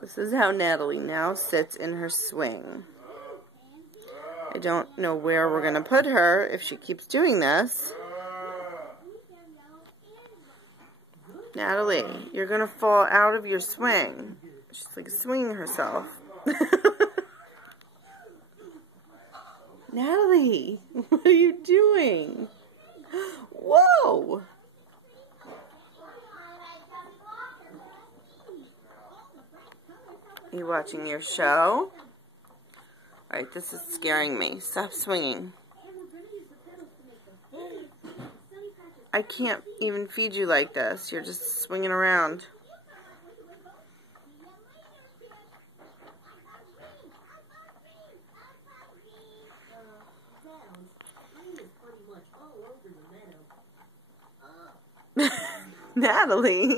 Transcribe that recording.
This is how Natalie now sits in her swing. I don't know where we're going to put her if she keeps doing this. Natalie, you're going to fall out of your swing. She's like swinging herself. Natalie, what are you doing? Whoa! Are you watching your show? Alright, this is scaring me. Stop swinging. I can't even feed you like this. You're just swinging around. Natalie.